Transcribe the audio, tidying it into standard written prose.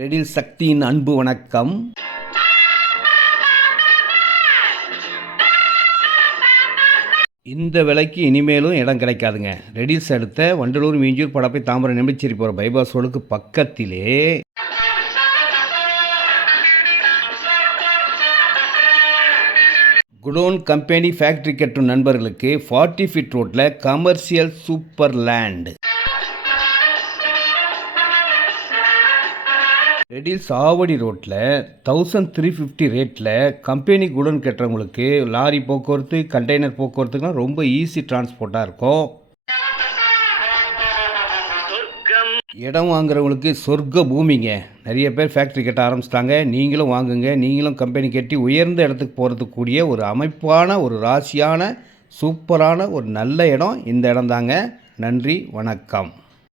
ரெடில் சக்தியின் அன்பு வணக்கம். இந்த விலைக்கு இனிமேலும் இடம் கிடைக்காதுங்க. ரெடில்ஸ் அடுத்த வண்டலூர், மீஞ்சூர், படப்பை, தாம்பரம், நெம்பிச்சேரி போகிற பைபாஸ் ரோடுக்கு பக்கத்திலே குடோன் கம்பெனி ஃபேக்ட்ரி கட்டும் நண்பர்களுக்கு 40 ஃபீட் ரோட்டில் commercial super land. Riddles Avadi ரோட்டில் 1350 ரேட்டில் கம்பெனி குடோன் கட்டுறவங்களுக்கு லாரி போக்குவரத்து, கண்டெய்னர் போக்குவரத்துக்குலாம் ரொம்ப ஈஸி டிரான்ஸ்போர்ட்டாக இருக்கும். இடம் வாங்குறவங்களுக்கு சொர்க்க பூமிங்க. நிறைய பேர் ஃபேக்ட்ரி கட்ட ஆரம்பிச்சிட்டாங்க. நீங்களும் வாங்குங்க. நீங்களும் கம்பெனி கட்டி உயர்ந்த இடத்துக்கு போகிறதுக்கு கூடிய ஒரு அமைப்பான, ஒரு ராசியான, சூப்பரான ஒரு நல்ல இடம் இந்த இடம் தாங்க. நன்றி, வணக்கம்.